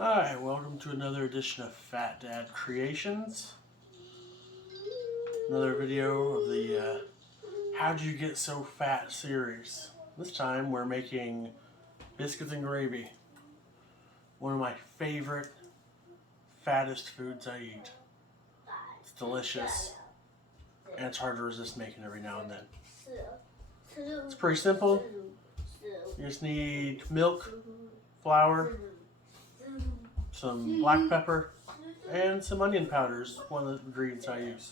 Hi, welcome to another edition of Fat Dad Creations. Another video of the How'd You Get So Fat series. This time we're making biscuits and gravy. One of my favorite, fattest foods I eat. It's delicious, and it's hard to resist making every now and then. It's pretty simple. You just need milk, flour, some black pepper, and some onion powder is one of the ingredients I use.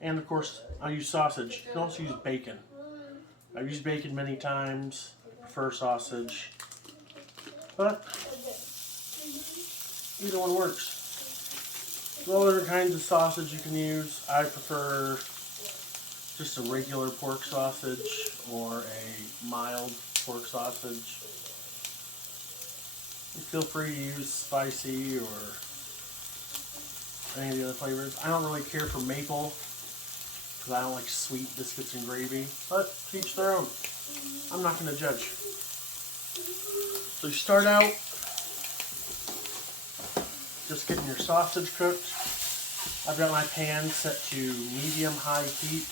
And of course, I use sausage. You can also use bacon. I've used bacon many times. I prefer sausage. But either one works. There's all different kinds of sausage you can use. I prefer just a regular pork sausage or a mild pork sausage. You feel free to use spicy or any of the other flavors. I don't really care for maple because I don't like sweet biscuits and gravy, but to each their own. I'm not going to judge. So you start out just getting your sausage cooked. I've got my pan set to medium-high heat.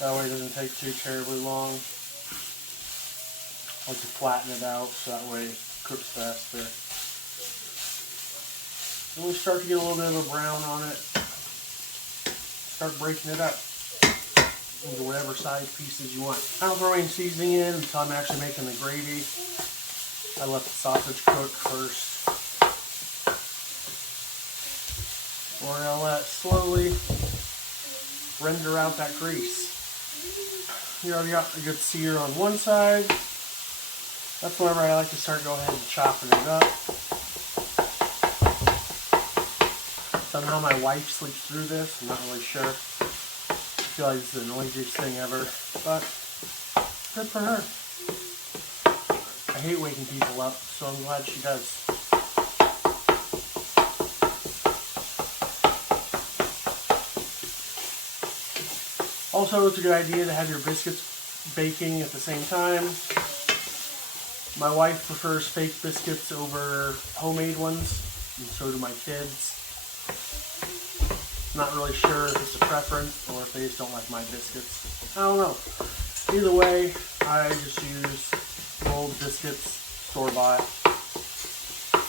That way it doesn't take too terribly long. I like to flatten it out so that way it cooks faster. When we start to get a little bit of a brown on it, start breaking it up into whatever size pieces you want. I don't throw any seasoning in until I'm actually making the gravy. I let the sausage cook first. We're going to let it slowly render out that grease. You already got a good sear on one side. That's whenever I like to start going ahead and chopping it up. Somehow my wife sleeps through this. I'm not really sure. I feel like it's the noisiest thing ever, but good for her. I hate waking people up, so I'm glad she does. Also, it's a good idea to have your biscuits baking at the same time. My wife prefers fake biscuits over homemade ones, and so do my kids. Not really sure if it's a preference or if they just don't like my biscuits. I don't know. Either way, I just use rolled biscuits, store-bought.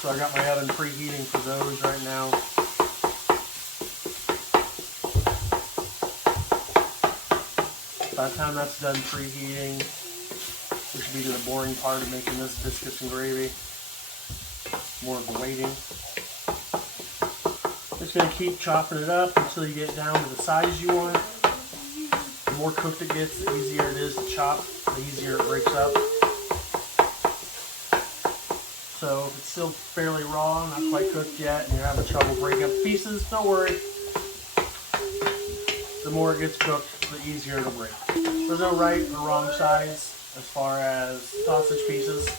So I got my oven preheating for those right now. By the time that's done preheating, we should be to the boring part of making this biscuits and gravy. More of the waiting. Just going to keep chopping it up until you get down to the size you want. The more cooked it gets, the easier it is to chop, the easier it breaks up. So if it's still fairly raw, not quite cooked yet, and you're having trouble breaking up pieces, don't worry. The more it gets cooked, the easier it'll break. There's no right or wrong size as far as sausage pieces.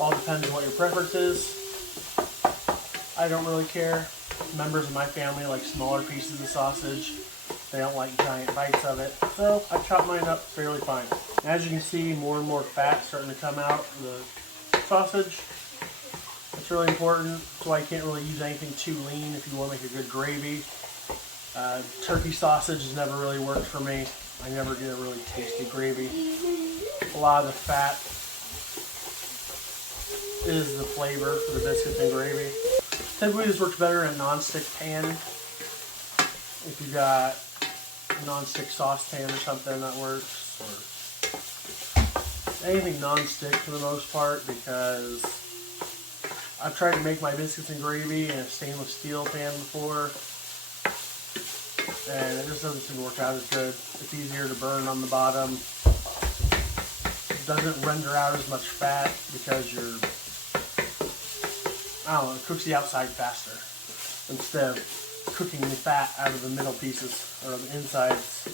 All depends on what your preference is. I don't really care. Members of my family like smaller pieces of sausage. They don't like giant bites of it. So I chop mine up fairly fine. As you can see, more and more fat starting to come out of the sausage. That's really important. That's why you can't really use anything too lean if you want to make a good gravy. Turkey sausage has never really worked for me. I never get a really tasty gravy. A lot of the fat is the flavor for the biscuits and gravy. Typically this works better in a non-stick pan. If you've got a non-stick saucepan or something, that works. Or anything non-stick for the most part, because I've tried to make my biscuits and gravy in a stainless steel pan before, and it just doesn't seem to work out as good. It's easier to burn on the bottom. It doesn't render out as much fat because I don't know, it cooks the outside faster instead of cooking the fat out of the middle pieces or the insides.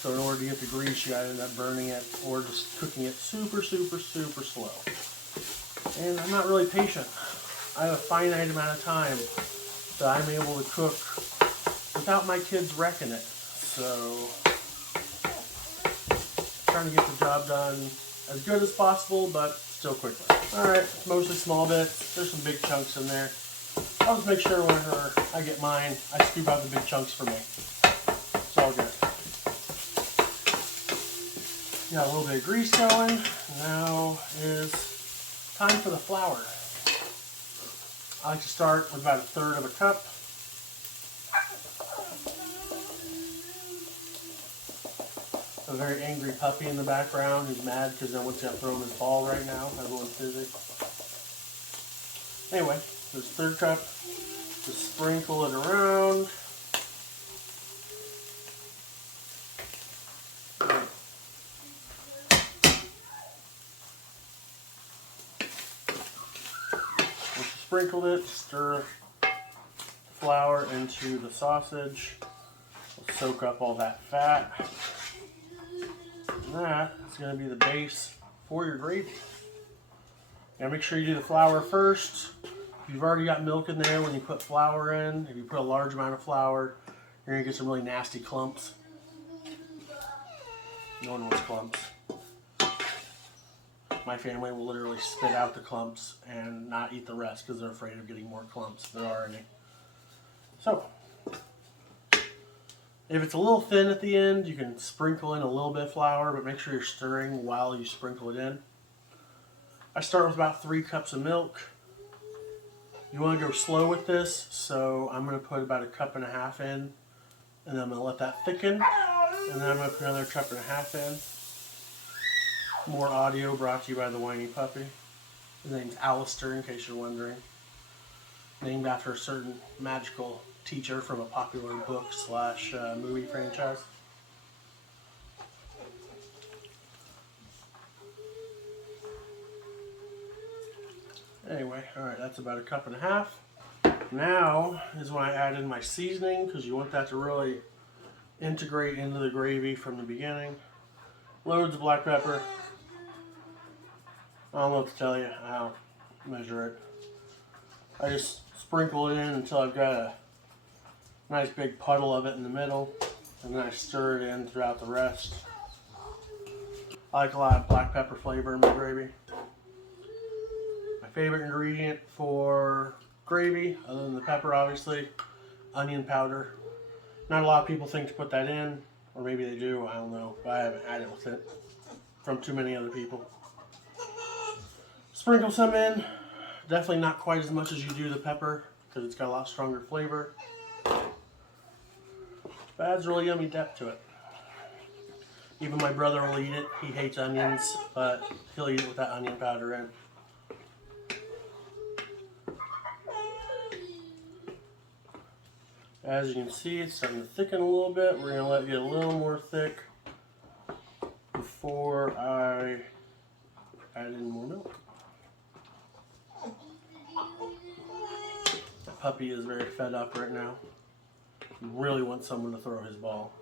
So in order to get the grease, you gotta end up burning it or just cooking it super, super, super slow. And I'm not really patient. I have a finite amount of time that I'm able to cook without my kids wrecking it. So trying to get the job done as good as possible, but still quickly. Alright, mostly small bits. There's some big chunks in there. I'll just make sure whenever I get mine, I scoop out the big chunks for me. It's all good. Got a little bit of grease going. Now is time for the flour. I like to start with about 1/3 of a cup. A very angry puppy in the background who's mad because no one's going to throw him his ball right now. Everyone's busy. Anyway, this 1/3 cup, just sprinkle it around. Once you sprinkled it, stir flour into the sausage. It'll soak up all that fat. And that is going to be the base for your gravy. Now make sure you do the flour first. If you've already got milk in there when you put flour in, if you put a large amount of flour, you're going to get some really nasty clumps. No one wants clumps. My family will literally spit out the clumps and not eat the rest because they're afraid of getting more clumps if there are any. So, if it's a little thin at the end, you can sprinkle in a little bit of flour, but make sure you're stirring while you sprinkle it in. I start with about 3 cups of milk. You want to go slow with this, so I'm going to put about 1.5 cups in, and then I'm going to let that thicken, and then I'm going to put another 1.5 cups in. More audio brought to you by the whiny puppy. His name's Alistair, in case you're wondering. Named after a certain magical teacher from a popular book / movie franchise. Anyway, alright, that's about 1.5 cups. Now is when I add in my seasoning, because you want that to really integrate into the gravy from the beginning. Loads of black pepper. I don't know what to tell you. I don't measure it. I just sprinkle it in until I've got a nice big puddle of it in the middle, and then I stir it in throughout the rest. I like a lot of black pepper flavor in my gravy. My favorite ingredient for gravy, other than the pepper obviously, onion powder. Not a lot of people think to put that in, or maybe they do, I don't know, but I haven't had it with it from too many other people. Sprinkle some in, definitely not quite as much as you do the pepper, because it's got a lot stronger flavor. But adds really yummy depth to it. Even my brother will eat it. He hates onions, but he'll eat it with that onion powder in. As you can see, it's starting to thicken a little bit. We're going to let it get a little more thick before I add in more milk. The puppy is very fed up right now. He really wants someone to throw his ball.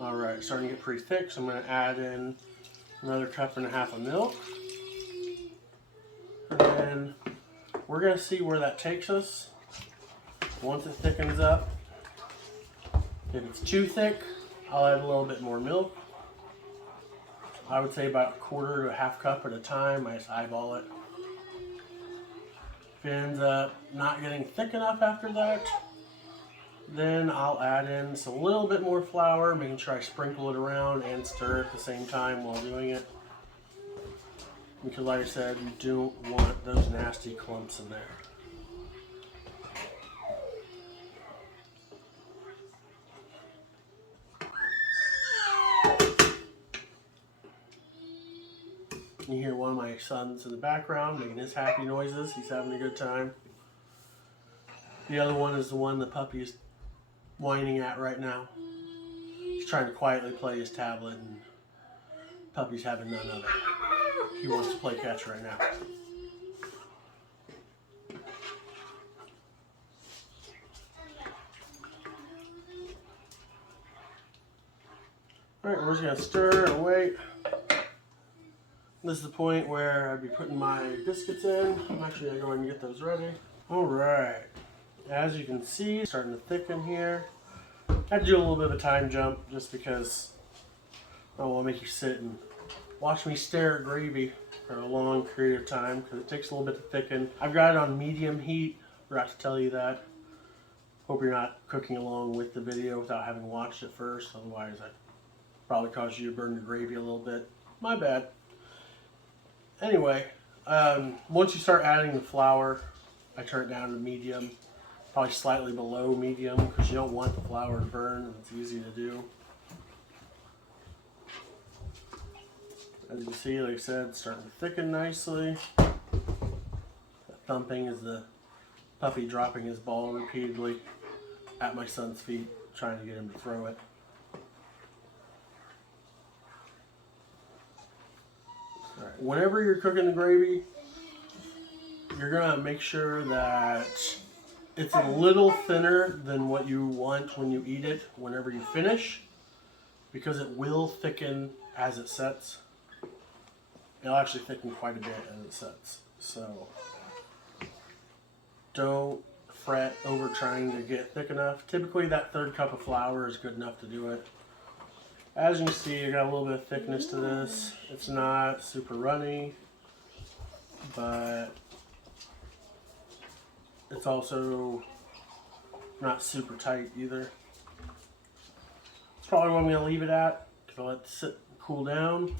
Alright, starting to get pretty thick, so I'm going to add in another 1.5 cups of milk. And then we're going to see where that takes us once it thickens up. If it's too thick, I'll add a little bit more milk. I would say about 1/4 to 1/2 cup at a time. I just eyeball it. If it ends up not getting thick enough after that, then I'll add in just a little bit more flour, making sure I sprinkle it around and stir at the same time while doing it. Because like I said, you don't want those nasty clumps in there. You hear one of my sons in the background making his happy noises. He's having a good time. The other one is the one the puppy is whining at right now. He's trying to quietly play his tablet, and the puppy's having none of it. He wants to play catch right now. Alright, we're just going to stir and wait. This is the point where I'd be putting my biscuits in. I'm actually going to go ahead and get those ready. Alright, as you can see, it's starting to thicken here. I had to do a little bit of a time jump just because I don't want to make you sit and watch me stare at gravy for a long period of time because it takes a little bit to thicken. I've got it on medium heat. Forgot to tell you that. Hope you're not cooking along with the video without having watched it first. Otherwise, I'd probably cause you to burn your gravy a little bit. My bad. Anyway, once you start adding the flour, I turn it down to medium, probably slightly below medium because you don't want the flour to burn and it's easy to do. As you can see, like I said, it's starting to thicken nicely. The thumping is the puppy dropping his ball repeatedly at my son's feet, trying to get him to throw it. Alright, whenever you're cooking the gravy, you're going to make sure that it's a little thinner than what you want when you eat it whenever you finish, because it will thicken as it sets. It'll actually thicken quite a bit as it sets. So don't fret over trying to get thick enough. Typically that third cup of flour is good enough to do it. As you can see, I got a little bit of thickness to this. It's not super runny, but it's also not super tight either. It's probably what I'm going to leave it at. I'll let it sit and cool down.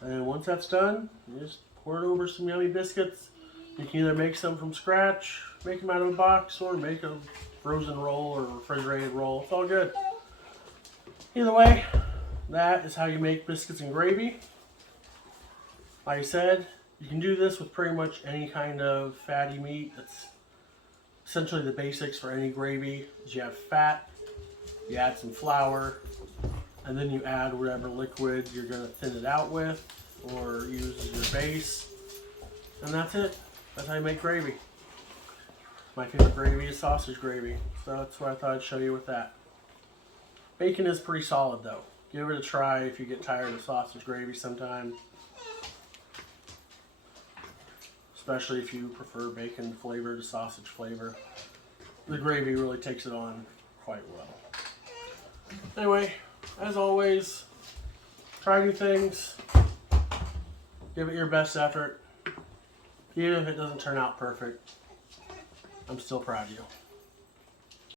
And once that's done, you just pour it over some yummy biscuits. You can either make some from scratch, make them out of a box, or make a frozen roll or refrigerated roll. It's all good. Either way, that is how you make biscuits and gravy. Like I said, you can do this with pretty much any kind of fatty meat. That's essentially the basics for any gravy. Is you have fat, you add some flour, and then you add whatever liquid you're going to thin it out with or use as your base. And that's it. That's how you make gravy. My favorite gravy is sausage gravy, so that's what I thought I'd show you with that. Bacon is pretty solid though. Give it a try if you get tired of sausage gravy sometime. Especially if you prefer bacon flavor to sausage flavor. The gravy really takes it on quite well. Anyway, as always, try new things. Give it your best effort. Even if it doesn't turn out perfect, I'm still proud of you.